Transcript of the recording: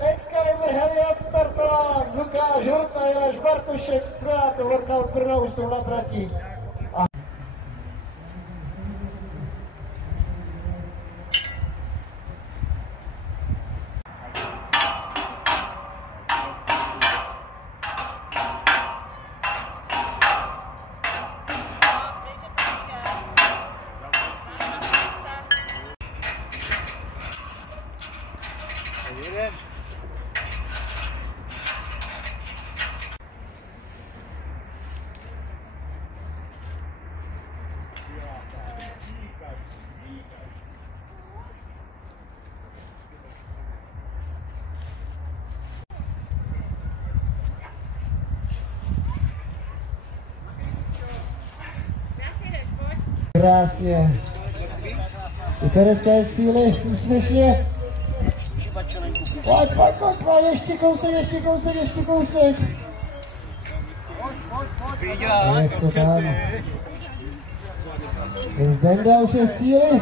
Excalibur Helios startován, Lukáš Hurta, Jaroš Bartošek, Strojáto, Workout Brno už jsou na trati. Krásně. I teďka síly, úspěšně. Pojď, ještě kousek. Je to tam. Zdenda už je v cíli.